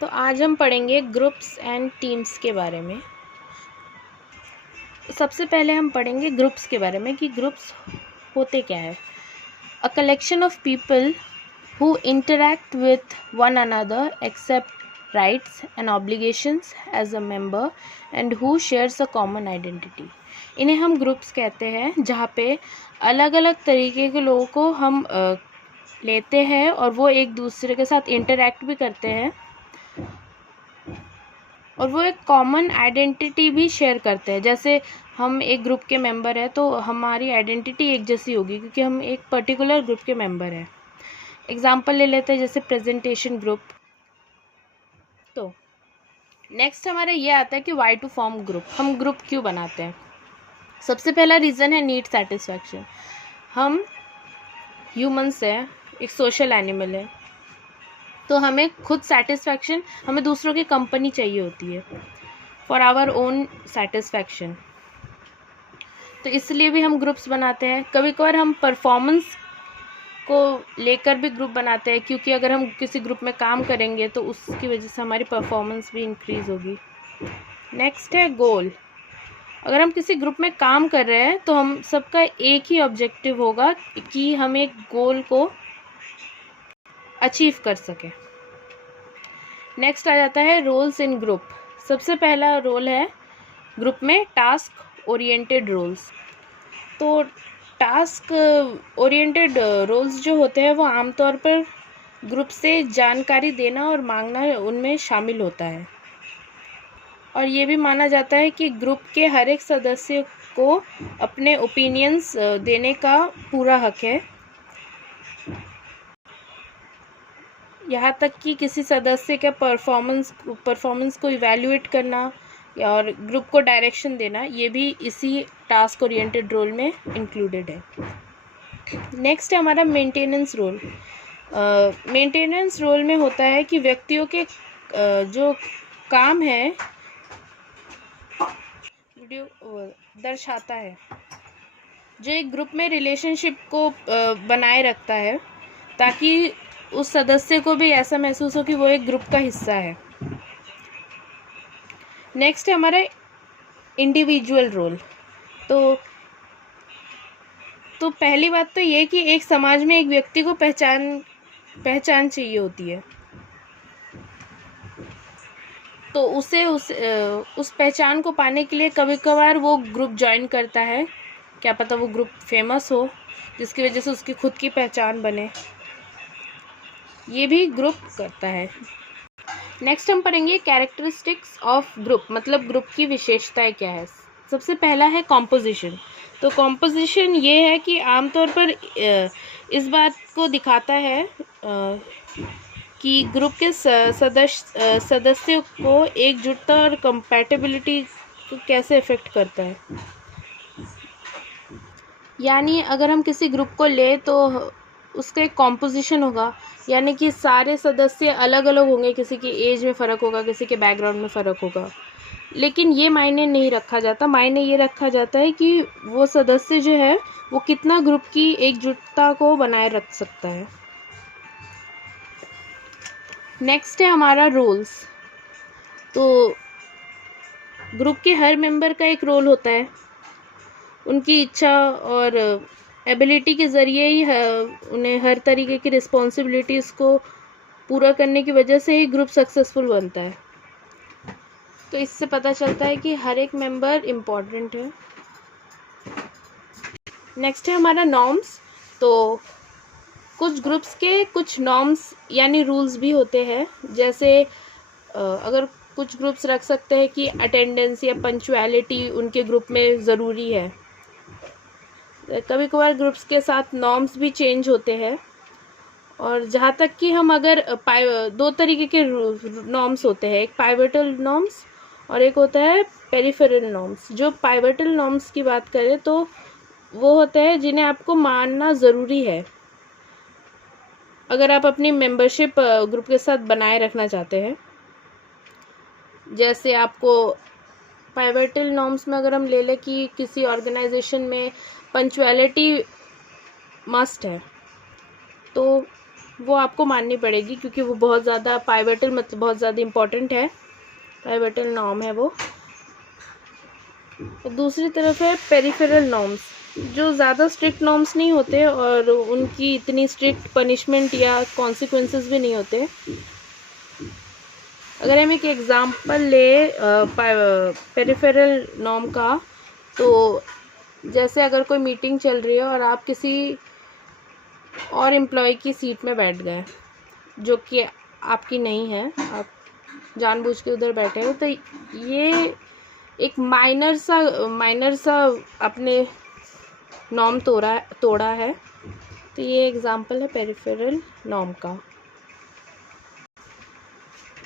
तो आज हम पढ़ेंगे ग्रुप्स एंड टीम्स के बारे में। सबसे पहले हम पढ़ेंगे ग्रुप्स के बारे में कि ग्रुप्स होते क्या है। A collection of people who interact with one another accept rights and obligations as a member and who shares a common identity. इन्हें हम ग्रुप्स कहते हैं, जहाँ पे अलग अलग तरीके के लोगों को हम लेते हैं और वो एक दूसरे के साथ इंटरैक्ट भी करते हैं और वो एक कॉमन आइडेंटिटी भी शेयर करते हैं। जैसे हम एक ग्रुप के मेंबर हैं तो हमारी आइडेंटिटी एक जैसी होगी क्योंकि हम एक पर्टिकुलर ग्रुप के मेंबर हैं। एग्जांपल ले लेते हैं, जैसे प्रेजेंटेशन ग्रुप। तो नेक्स्ट हमारा ये आता है कि वाई टू फॉर्म ग्रुप, हम ग्रुप क्यों बनाते हैं। सबसे पहला रीज़न है नीड सेटिस्फैक्शन। हम ह्यूमंस हैं, एक सोशल एनिमल है, तो हमें खुद सेटिस्फैक्शन, हमें दूसरों की कंपनी चाहिए होती है फॉर आवर ओन सेटिस्फैक्शन। तो इसलिए भी हम ग्रुप्स बनाते हैं। कभी कभार हम परफॉर्मेंस को लेकर भी ग्रुप बनाते हैं, क्योंकि अगर हम किसी ग्रुप में काम करेंगे तो उसकी वजह से हमारी परफॉर्मेंस भी इंक्रीज़ होगी। नेक्स्ट है गोल। अगर हम किसी ग्रुप में काम कर रहे हैं तो हम सबका एक ही ऑब्जेक्टिव होगा कि हम एक गोल को अचीव कर सकें। नेक्स्ट आ जाता है रोल्स इन ग्रुप। सबसे पहला रोल है ग्रुप में टास्क ओरिएंटेड रोल्स। तो टास्क ओरिएंटेड रोल्स जो होते हैं वो आमतौर पर ग्रुप से जानकारी देना और मांगना उनमें शामिल होता है, और ये भी माना जाता है कि ग्रुप के हर एक सदस्य को अपने ओपिनियंस देने का पूरा हक है, यहाँ तक कि किसी सदस्य के परफॉर्मेंस को इवैल्यूएट करना और ग्रुप को डायरेक्शन देना, ये भी इसी टास्क ओरिएंटेड रोल में इंक्लूडेड है। नेक्स्ट है हमारा मेंटेनेंस रोल। मेंटेनेंस रोल में होता है कि व्यक्तियों के जो काम है दर्शाता है, जो एक ग्रुप में रिलेशनशिप को बनाए रखता है, ताकि उस सदस्य को भी ऐसा महसूस हो कि वो एक ग्रुप का हिस्सा है। नेक्स्ट है हमारा इंडिविजुअल रोल। तो पहली बात तो ये कि एक समाज में एक व्यक्ति को पहचान चाहिए होती है, तो उसे उस पहचान को पाने के लिए कभी कभार वो ग्रुप ज्वाइन करता है। क्या पता वो ग्रुप फेमस हो, जिसकी वजह से उसकी खुद की पहचान बने, ये भी ग्रुप करता है। नेक्स्ट हम पढ़ेंगे कैरेक्टरिस्टिक्स ऑफ ग्रुप, मतलब ग्रुप की विशेषताएं क्या है। सबसे पहला है कॉम्पोजिशन। तो कॉम्पोजिशन ये है कि आमतौर पर इस बात को दिखाता है कि ग्रुप के सदस्यों को एकजुटता और कंपैटिबिलिटी को कैसे इफेक्ट करता है। यानी अगर हम किसी ग्रुप को ले तो उसका एक कॉम्पोजिशन होगा, यानी कि सारे सदस्य अलग अलग होंगे, किसी की एज में फ़र्क होगा, किसी के बैकग्राउंड में फ़र्क होगा, लेकिन ये मायने नहीं रखा जाता। मायने ये रखा जाता है कि वो सदस्य जो है वो कितना ग्रुप की एकजुटता को बनाए रख सकता है। नेक्स्ट है हमारा रोल्स। तो ग्रुप के हर मेंबर का एक रोल होता है, उनकी इच्छा और एबिलिटी के ज़रिए ही उन्हें हर तरीके की रिस्पॉन्सिबिलिटीज़ को पूरा करने की वजह से ही ग्रुप सक्सेसफुल बनता है। तो इससे पता चलता है कि हर एक मेंबर इम्पॉर्टेंट है। नेक्स्ट है हमारा नॉर्म्स। तो कुछ ग्रुप्स के कुछ नॉर्म्स यानी रूल्स भी होते हैं, जैसे अगर कुछ ग्रुप्स रख सकते हैं कि अटेंडेंस या पंक्चुअलिटी उनके ग्रुप में ज़रूरी है। कभी कभार ग्रुप्स के साथ नॉर्म्स भी चेंज होते हैं, और जहाँ तक कि हम अगर दो तरीके के नॉर्म्स होते हैं, एक पाइवटल नॉर्म्स और एक होता है पेरिफेरल नॉर्म्स। जो पाइवटल नॉर्म्स की बात करें तो वो होते हैं जिन्हें आपको मानना ज़रूरी है अगर आप अपनी मेंबरशिप ग्रुप के साथ बनाए रखना चाहते हैं। जैसे आपको पाइवटल नॉर्म्स में अगर हम ले लें कि किसी ऑर्गेनाइजेशन में पंक्चुअलिटी मस्ट है, तो वो आपको माननी पड़ेगी, क्योंकि वो बहुत ज़्यादा पाइवटल मतलब बहुत ज़्यादा इम्पोर्टेंट है, पाइवटल नॉर्म है वो। दूसरी तरफ है पेरिफेरल नॉर्म्स, जो ज़्यादा स्ट्रिक्ट नॉर्म्स नहीं होते और उनकी इतनी स्ट्रिक्ट पनिशमेंट या कॉन्सिक्वेंसेस भी नहीं होते। अगर हम एक एग्ज़ाम्पल ले पेरिफेरल नॉर्म का, तो जैसे अगर कोई मीटिंग चल रही है और आप किसी और एम्प्लॉय की सीट में बैठ गए जो कि आपकी नहीं है, आप जानबूझ के उधर बैठे हो, तो ये एक माइनर सा अपने नॉर्म तोड़ा है। तो ये एग्जांपल है पेरिफेरल नॉर्म का।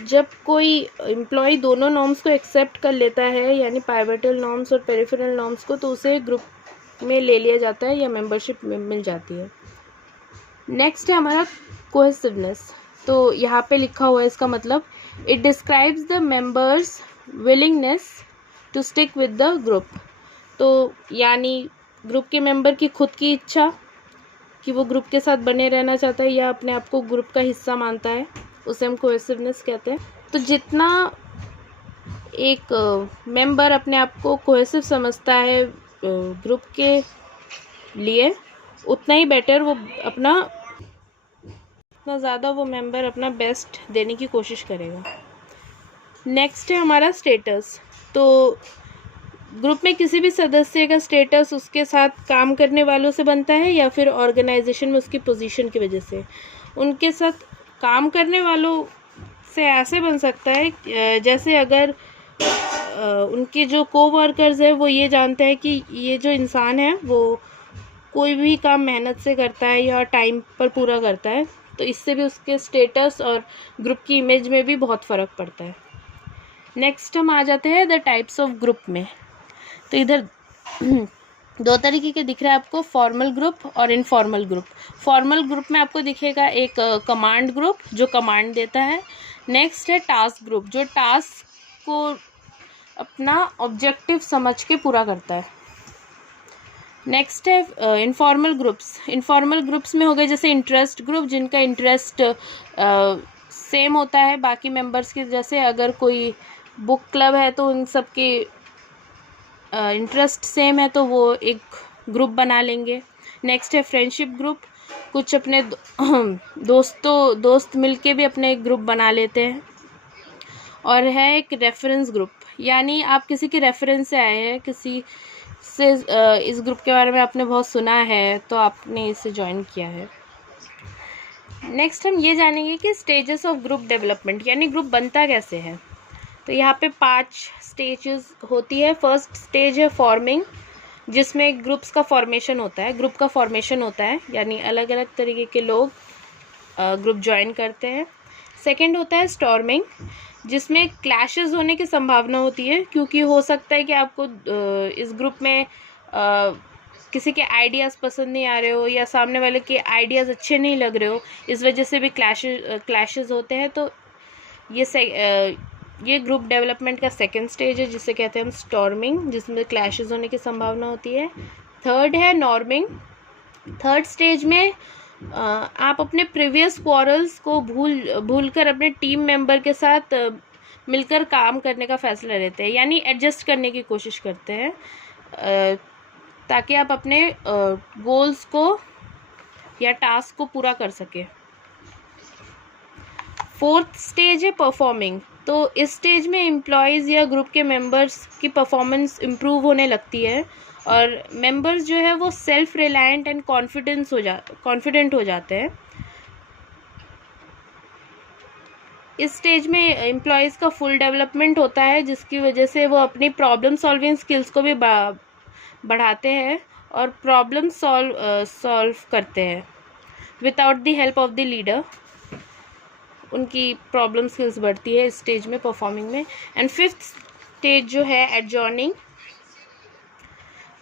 जब कोई एम्प्लॉय दोनों नॉर्म्स को एक्सेप्ट कर लेता है, यानी पाइवटल नॉर्म्स और पेरिफेरल नॉर्म्स को, तो उसे ग्रुप में ले लिया जाता है या मेंबरशिप मिल जाती है। नेक्स्ट है हमारा कोहेसिवनेस। तो यहाँ पे लिखा हुआ है इसका मतलब, it describes the members willingness to stick with the group. तो यानी ग्रुप के मेंबर की खुद की इच्छा कि वो ग्रुप के साथ बने रहना चाहता है या अपने आप को ग्रुप का हिस्सा मानता है, उसे हम कोहेसिवनेस कहते हैं। तो जितना एक मेंबर अपने आप को कोहेसिव समझता है ग्रुप के लिए, उतना ही बेटर वो उतना ज़्यादा वो मेंबर अपना बेस्ट देने की कोशिश करेगा। नेक्स्ट है हमारा स्टेटस। तो ग्रुप में किसी भी सदस्य का स्टेटस उसके साथ काम करने वालों से बनता है या फिर ऑर्गेनाइजेशन में उसकी पोजीशन की वजह से। उनके साथ काम करने वालों से ऐसे बन सकता है जैसे अगर उनके जो कोवर्कर्स है वो ये जानते हैं कि ये जो इंसान है वो कोई भी काम मेहनत से करता है या टाइम पर पूरा करता है, तो इससे भी उसके स्टेटस और ग्रुप की इमेज में भी बहुत फ़र्क पड़ता है। नेक्स्ट हम आ जाते हैं द टाइप्स ऑफ ग्रुप में। तो इधर दो तरीके के दिख रहा है आपको, फॉर्मल ग्रुप और इनफॉर्मल ग्रुप। फॉर्मल ग्रुप में आपको दिखेगा एक कमांड ग्रुप जो कमांड देता है। नेक्स्ट है टास्क ग्रुप, जो टास्क को अपना ऑब्जेक्टिव समझ के पूरा करता है। नेक्स्ट है इनफॉर्मल ग्रुप्स। इनफॉर्मल ग्रुप्स में हो गए जैसे इंटरेस्ट ग्रुप, जिनका इंटरेस्ट सेम होता है बाकी मेंबर्स के, जैसे अगर कोई बुक क्लब है तो उन सब के इंटरेस्ट सेम है तो वो एक ग्रुप बना लेंगे। नेक्स्ट है फ्रेंडशिप ग्रुप, कुछ अपने दोस्त मिलके भी अपने एक ग्रुप बना लेते हैं। और है एक रेफरेंस ग्रुप, यानी आप किसी के रेफरेंस से आए हैं, किसी से इस ग्रुप के बारे में आपने बहुत सुना है तो आपने इसे ज्वाइन किया है। नेक्स्ट हम ये जानेंगे कि स्टेजेस ऑफ ग्रुप डेवलपमेंट, यानी ग्रुप बनता कैसे है। तो यहाँ पे 5 स्टेजेस होती है। फर्स्ट स्टेज है फॉर्मिंग, जिसमें ग्रुप्स का फॉर्मेशन होता है, ग्रुप का फॉर्मेशन होता है, यानी अलग अलग तरीके के लोग ग्रुप ज्वाइन करते हैं। सेकंड होता है स्टॉर्मिंग, जिसमें क्लैशेस होने की संभावना होती है, क्योंकि हो सकता है कि आपको इस ग्रुप में किसी के आइडियाज़ पसंद नहीं आ रहे हो या सामने वाले के आइडियाज़ अच्छे नहीं लग रहे हो, इस वजह से भी क्लैशेस होते हैं। तो ये ग्रुप डेवलपमेंट का सेकंड स्टेज है, जिसे कहते हैं हम स्टॉर्मिंग, जिसमें क्लैशेस होने की संभावना होती है। थर्ड है नॉर्मिंग। थर्ड स्टेज में आप अपने प्रीवियस क्वारल्स को भूलकर अपने टीम मेंबर के साथ मिलकर काम करने का फैसला लेते हैं, यानी एडजस्ट करने की कोशिश करते हैं ताकि आप अपने गोल्स को या टास्क को पूरा कर सके। फोर्थ स्टेज है परफॉर्मिंग। तो इस स्टेज में एम्प्लॉयज़ या ग्रुप के मेंबर्स की परफॉर्मेंस इम्प्रूव होने लगती है और मेंबर्स जो है वो सेल्फ रिलायंट एंड कॉन्फिडेंट हो जाते हैं। इस स्टेज में एम्प्लॉयज़ का फुल डेवलपमेंट होता है, जिसकी वजह से वो अपनी प्रॉब्लम सॉल्विंग स्किल्स को भी बढ़ाते हैं और प्रॉब्लम सॉल्व करते हैं without the help of the leader. उनकी प्रॉब्लम स्किल्स बढ़ती है इस स्टेज में, परफॉर्मिंग में। एंड फिफ्थ स्टेज जो है एडजॉर्निंग।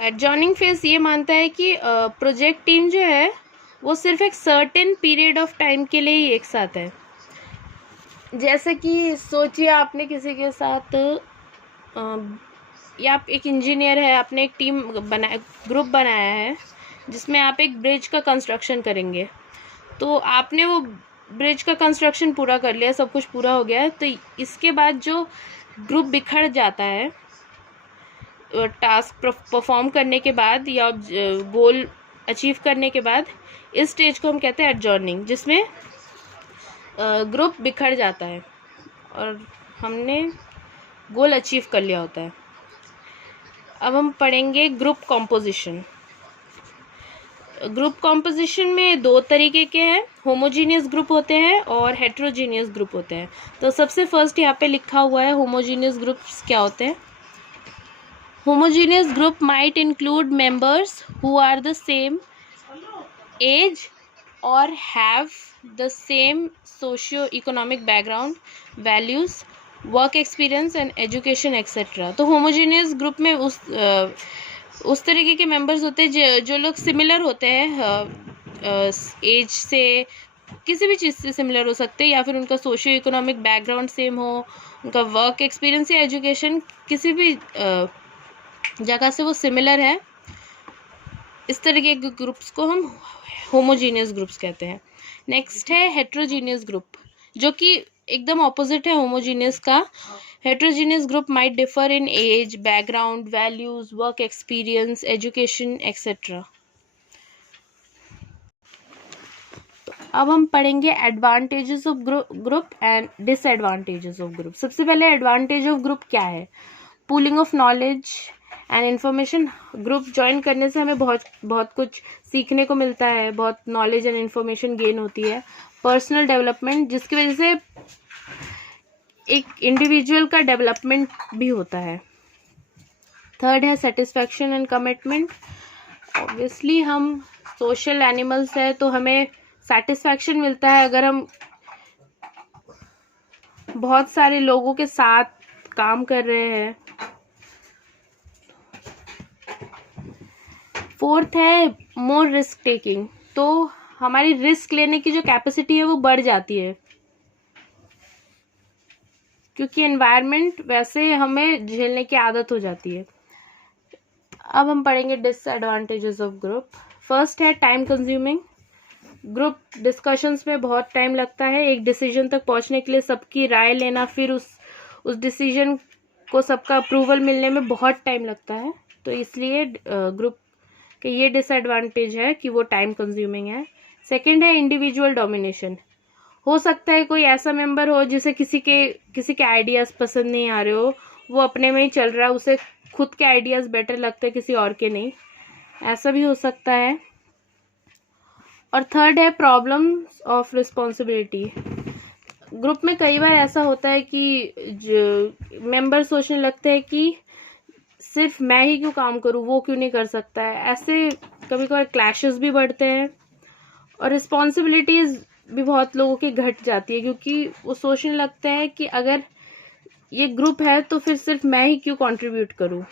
एडजॉर्निंग फेज ये मानता है कि प्रोजेक्ट टीम जो है वो सिर्फ एक सर्टेन पीरियड ऑफ टाइम के लिए ही एक साथ है। जैसे कि सोचिए आपने किसी के साथ या आप एक इंजीनियर है, आपने एक ग्रुप बनाया है जिसमें आप एक ब्रिज का कंस्ट्रक्शन करेंगे। तो आपने वो ब्रिज का कंस्ट्रक्शन पूरा कर लिया, सब कुछ पूरा हो गया है, तो इसके बाद जो ग्रुप बिखर जाता है टास्क परफॉर्म करने के बाद या गोल अचीव करने के बाद, इस स्टेज को हम कहते हैं एडजॉर्निंग, जिसमें ग्रुप बिखर जाता है और हमने गोल अचीव कर लिया होता है। अब हम पढ़ेंगे ग्रुप कॉम्पोजिशन। ग्रुप कॉम्पोजिशन में दो तरीके के हैं, होमोजीनियस ग्रुप होते हैं और हेट्रोजीनियस ग्रुप होते हैं। तो सबसे फर्स्ट यहाँ पे लिखा हुआ है होमोजीनियस ग्रुप्स क्या होते हैं। Homogeneous group might include members who are the same age और have the same socio economic background, values, work experience and education etcetera. तो होमोजीनियस ग्रुप में उस तरीके के मेंबर्स होते हैं जो लोग सिमिलर होते हैं, एज से, किसी भी चीज़ से सिमिलर हो सकते हैं, या फिर उनका सोशियो इकोनॉमिक बैकग्राउंड सेम हो, उनका वर्क एक्सपीरियंस या एजुकेशन किसी भी जगह से वो सिमिलर है। इस तरीके के ग्रुप्स को हम होमोजीनियस ग्रुप्स कहते हैं। नेक्स्ट है हेट्रोजीनियस ग्रुप, जो कि एकदम ऑपोजिट है होमोजीनियस का। Heterogeneous group might differ in age, background, values, work experience, education etcetera. अब हम पढ़ेंगे advantages of group and disadvantages of group. सबसे पहले एडवांटेज ऑफ ग्रुप क्या है? Pooling of knowledge and information. Group join करने से हमें बहुत कुछ सीखने को मिलता है, बहुत नॉलेज एंड इन्फॉर्मेशन गेन होती है। पर्सनल डेवलपमेंट, जिसकी वजह से एक इंडिविजुअल का डेवलपमेंट भी होता है। थर्ड है सेटिस्फैक्शन एंड कमिटमेंट। ऑब्वियसली हम सोशल एनिमल्स है, तो हमें सेटिस्फैक्शन मिलता है अगर हम बहुत सारे लोगों के साथ काम कर रहे हैं। फोर्थ है मोर रिस्क टेकिंग, तो हमारी रिस्क लेने की जो कैपेसिटी है वो बढ़ जाती है, क्योंकि एनवायरनमेंट वैसे हमें झेलने की आदत हो जाती है। अब हम पढ़ेंगे डिसएडवांटेजेस ऑफ ग्रुप। फर्स्ट है टाइम कंज्यूमिंग। ग्रुप डिस्कशंस में बहुत टाइम लगता है, एक डिसीजन तक पहुंचने के लिए सबकी राय लेना, फिर उस डिसीजन को सबका अप्रूवल मिलने में बहुत टाइम लगता है। तो इसलिए ग्रुप के ये डिसएडवांटेज है कि वो टाइम कंज्यूमिंग है। सेकंड है इंडिविजुअल डोमिनेशन। हो सकता है कोई ऐसा मेंबर हो जिसे किसी के आइडियाज़ पसंद नहीं आ रहे हो, वो अपने में ही चल रहा है, उसे खुद के आइडियाज़ बेटर लगते हैं किसी और के नहीं, ऐसा भी हो सकता है। और थर्ड है प्रॉब्लम्स ऑफ रिस्पॉन्सिबिलिटी। ग्रुप में कई बार ऐसा होता है कि जो मेंबर सोचने लगते हैं कि सिर्फ मैं ही क्यों काम करूं, वो क्यों नहीं कर सकता है। ऐसे कभी कभार क्लैशेस भी बढ़ते हैं और रिस्पॉन्सिबिलिटीज़ भी बहुत लोगों की घट जाती है, क्योंकि वो सोचने लगते हैं कि अगर ये ग्रुप है तो फिर सिर्फ मैं ही क्यों कंट्रीब्यूट करूं।